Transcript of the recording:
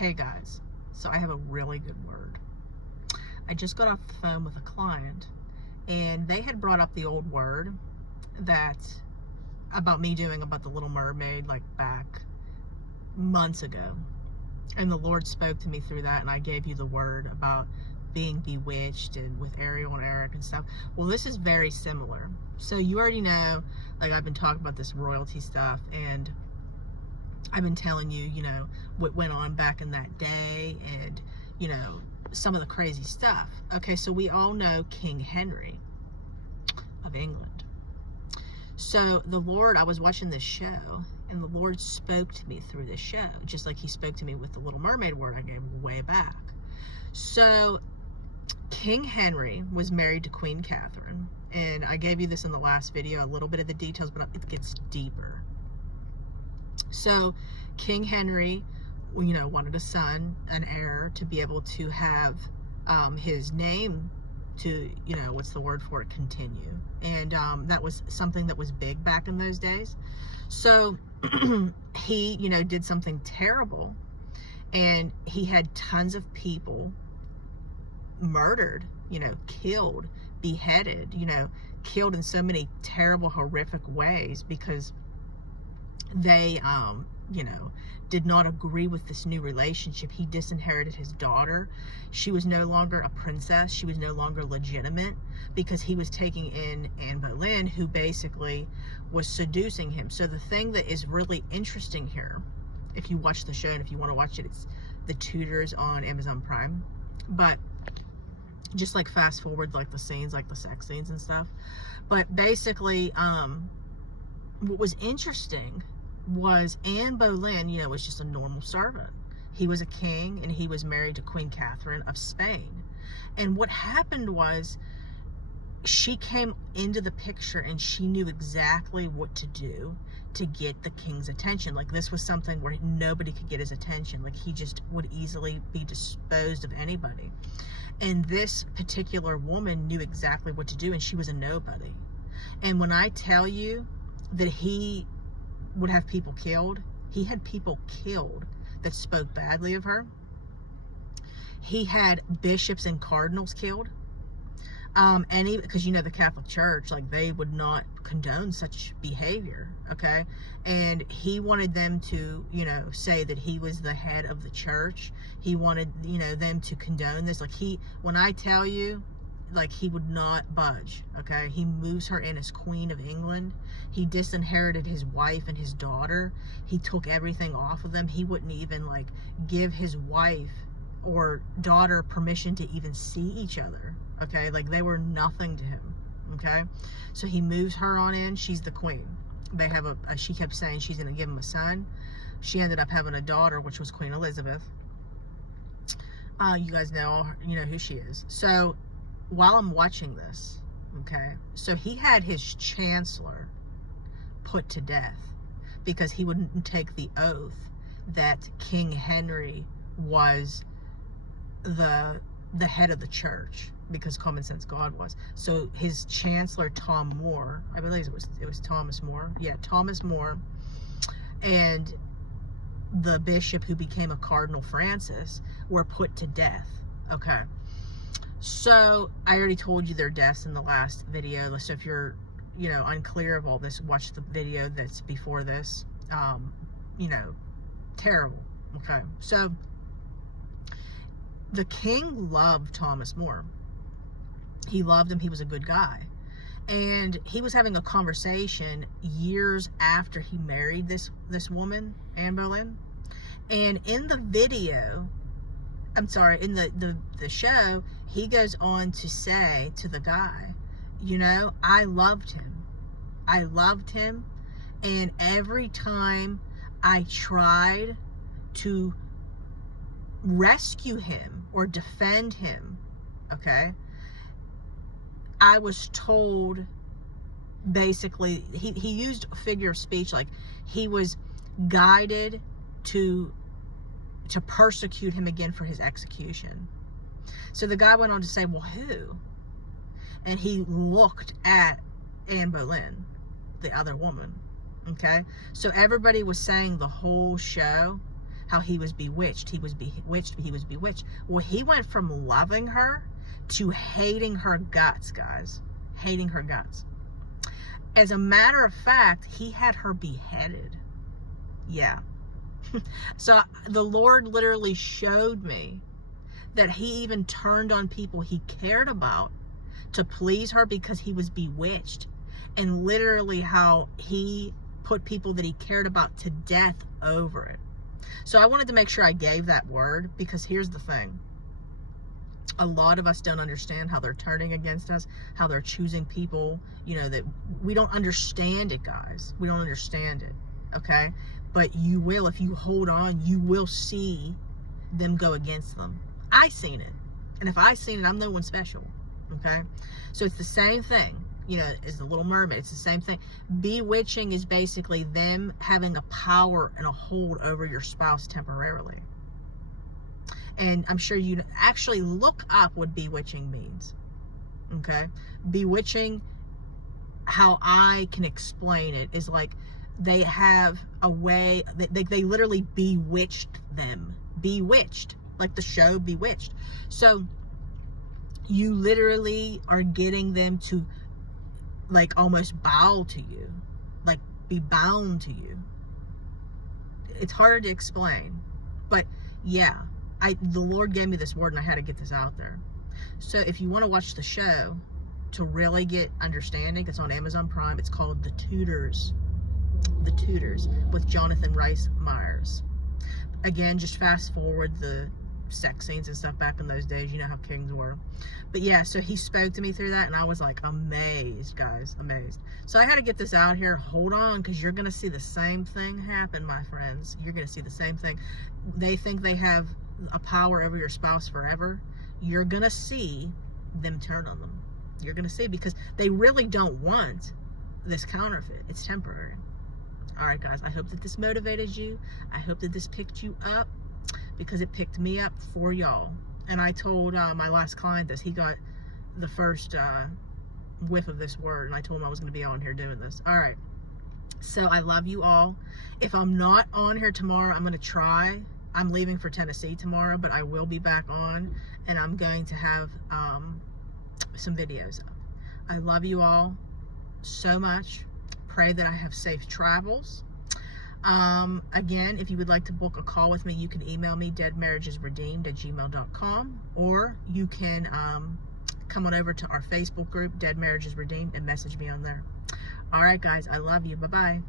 Hey guys, so I have a really good word. I just got off the phone with a client and they had brought up the old word that about me doing about the Little Mermaid like back months ago. And the Lord spoke to me through that, and I gave you the word about being bewitched and with Ariel and Eric and stuff. Well, this is very similar. So you already know, like I've been talking about this royalty stuff, and I've been telling you, what went on back in that day and, some of the crazy stuff. Okay, so we all know King Henry of England. So the Lord, I was watching this show, and the Lord spoke to me through this show, just like he spoke to me with the Little Mermaid word I gave way back. So King Henry was married to Queen Catherine, and I gave you this in the last video, a little bit of the details, but it gets deeper. So King Henry, wanted a son, an heir, to be able to have his name to, what's the word for it, continue. And that was something that was big back in those days. So he, did something terrible, and he had tons of people murdered, killed, beheaded, killed in so many terrible, horrific ways because they, did not agree with this new relationship. He disinherited his daughter. She was no longer a princess. She was no longer legitimate because he was taking in Anne Boleyn, who basically was seducing him. So the thing that is really interesting here, if you watch the show and if you want to watch it, it's The Tudors on Amazon Prime. But just like fast forward like the scenes, like the sex scenes and stuff. But basically, what was interesting was Anne Boleyn, was just a normal servant. He was a king, and he was married to Queen Catherine of Spain. And what happened was she came into the picture, and she knew exactly what to do to get the king's attention. Like, this was something where nobody could get his attention. Like, he just would easily be disposed of anybody. And this particular woman knew exactly what to do, and she was a nobody. And when I tell you that he would have people killed, he had people killed that spoke badly of her. He had bishops and cardinals killed. Because the Catholic Church, like, they would not condone such behavior, okay? And he wanted them to, say that he was the head of the church. He wanted, them to condone this. Like, when I tell you, like, he would not budge, okay? He moves her in as Queen of England. He disinherited his wife and his daughter. He took everything off of them. He wouldn't even, like, give his wife or daughter permission to even see each other, okay? Like, they were nothing to him, okay? So he moves her on in. She's the queen. They have she kept saying she's going to give him a son. She ended up having a daughter, which was Queen Elizabeth. You guys know who she is. So while I'm watching this, okay, so he had his chancellor put to death because he wouldn't take the oath that King Henry was the head of the church, because common sense God was. So his chancellor, Tom More, I believe it was Thomas More. Yeah, Thomas More, and the bishop who became a Cardinal Francis were put to death, okay? So I already told you their deaths in the last video. So if you're, unclear of all this, watch the video that's before this. Terrible. Okay. So the king loved Thomas More. He loved him. He was a good guy. And he was having a conversation years after he married this woman, Anne Boleyn. And in the video, in the show, he goes on to say to the guy, I loved him. I loved him. And every time I tried to rescue him or defend him, okay, I was told, basically, he used a figure of speech, like he was guided to persecute him again for his execution. So the guy went on to say, well, who? And he looked at Anne Boleyn, the other woman, okay? So everybody was saying the whole show how he was bewitched. He was bewitched. He was bewitched. Well, he went from loving her to hating her guts, guys. Hating her guts. As a matter of fact, he had her beheaded. Yeah. So the Lord literally showed me that he even turned on people he cared about to please her because he was bewitched. And literally how he put people that he cared about to death over it. So I wanted to make sure I gave that word, because here's the thing. A lot of us don't understand how they're turning against us, how they're choosing people, you know, that we don't understand it, guys. We don't understand it, okay? But you will, if you hold on, you will see them go against them. I seen it. And if I seen it, I'm no one special, okay? So it's the same thing, you know, as the Little Mermaid. It's the same thing. Bewitching is basically them having a power and a hold over your spouse temporarily. And I'm sure you actually look up what bewitching means, okay? Bewitching, how I can explain it, is like they have a way, they literally bewitched them. Bewitched, like the show Bewitched. So you literally are getting them to like almost bow to you, like be bound to you. It's hard to explain, but yeah. The Lord gave me this word and I had to get this out there. So if you want to watch the show to really get understanding, it's on Amazon Prime. It's called The Tudors. The Tudors with Jonathan Rhys Meyers. Again, just fast forward the sex scenes and stuff back in those days. You know how kings were. But yeah, so he spoke to me through that and I was like amazed, guys, amazed. So I had to get this out here. Hold on, because you're going to see the same thing happen, my friends. You're going to see the same thing. They think they have a power over your spouse forever. You're going to see them turn on them. You're going to see, because they really don't want this counterfeit. It's temporary. All right, guys, I hope that this motivated you. I hope that this picked you up, because it picked me up for y'all. And I told my last client this. He got the first whiff of this word, and I told him I was going to be on here doing this. All right. So I love you all. If I'm not on here tomorrow, I'm going to try. I'm leaving for Tennessee tomorrow, but I will be back on, and I'm going to have some videos up. I love you all so much. Pray that I have safe travels. Again, if you would like to book a call with me, you can email me, deadmarriagesredeemed@gmail.com, or you can come on over to our Facebook group, Dead Marriages Redeemed, and message me on there. All right, guys, I love you. Bye-bye.